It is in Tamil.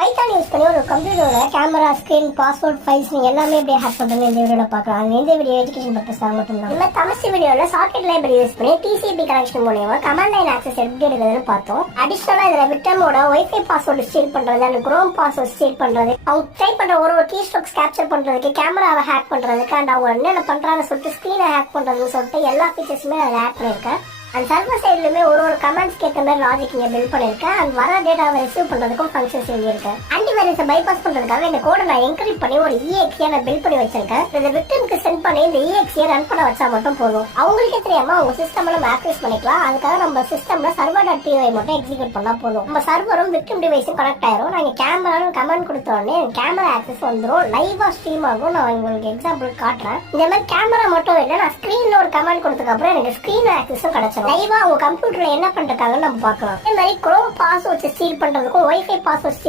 பைத்தான் யூஸ் பண்ணி ஒரு கம்ப்யூட்டரோட கேமரா, ஸ்கிரீன், பாஸ்வேர்ட், ஃபைல்ஸ் எல்லாமே எப்படி ஹேக் பண்றது இந்த வீடியோல பார்க்கலாம். இந்த வீடியோ எஜுகேஷன் பர்பஸ்க்காக மட்டும் தான். நம்ம தமிழ் வீடியோல சாக்கெட் லைப்ரரி யூஸ் பண்ணி டிசிபி கனெக்ஷன் மூலமா கமாண்ட் லைன் ஆக்சஸ் எப்படி எடுக்கிறதுன்னு பார்த்தோம். அடிஷனலா இதுல விக்டமோட வைஃபை பாஸ்வேர்டு ஸ்டீல் பண்றது அண்ட் குரோம் பாஸ்வேர்ட் ஸ்டீல் பண்றது, அவங்க டைப் பண்ற ஒரு கீ ஸ்ட்ரோக்ஸ் கேப்சர் பண்றதுக்கு, கேமராவை ஹேக் பண்றதுக்கு அண்ட் அவங்க என்னென்ன பண்றாங்கன்னு சொல்லிட்டு ஸ்கிரீனை ஹேக் பண்றதுன்னு சொல்லிட்டு எல்லா ஃபீச்சர்ஸுமே அதில் ஆட் பண்ணிருக்கேன். அண்ட் சர்வர் சைட்லயுமே ஒரு கமெண்ட்ஸ்க்கு ஏற்ற மாதிரி லாஜிக் இங்கே பில்ட் பண்ணிருக்கேன். அண்ட் வர டேட்டாவை ரிசீவ் பண்றதுக்கும் ஃபங்க்ஷன்ஸ் எழுதியிருக்கேன். ஆன்டிவைரஸை பைபாஸ் பண்றதுக்காக இந்த கோடை நான் என்கிரிப்ட் பண்ணி ஒரு EXE நான் பில்ட் பண்ணி வச்சிருக்கேன். இந்த விக்டிம்க்கு சென்ட் பண்ணி இந்த EXE ரன் பண்ண வச்சா மட்டும் போதும். அவங்களுக்கே தெரியாம அவங்க சிஸ்டம்ல நம்ம ஆக்சஸ் பண்ணிக்கலாம். அதுக்காக நம்ம சிஸ்டம்ல server.py மட்டும் எக்ஸிக்யூட் பண்ணா போதும். நம்ம சர்வரும் விக்டிம் டிவைஸும் கனெக்ட் ஆயிரும். நாங்க கேமரான்னு கமெண்ட் கொடுத்த உடனே கேமரா ஆக்சஸ் வந்துடும். லைவா ஸ்ட்ரீம் ஆகும். நான் உங்களுக்கு எக்ஸாம்பிள் காட்டுறேன். இந்த மாதிரி கேமரா மட்டும் இல்லை, நான் ஸ்கிரீன்ல ஒரு கமெண்ட் கொடுத்ததுக்கு அப்புறம் எனக்கு ஸ்கிரீன் ஆக்சஸும் கிடைச்சிடும். லைவா அவங்க கம்ப்யூட்டர்ல என்ன பண்றாங்கன்னு நம்ம பார்க்கலாம். இதே மாதிரி குரோம் பாஸ்வேர்ட் ஸ்டீல் பண்றதுக்கும் வைஃபை பாஸ்வேர்ட் ஸ்டீல்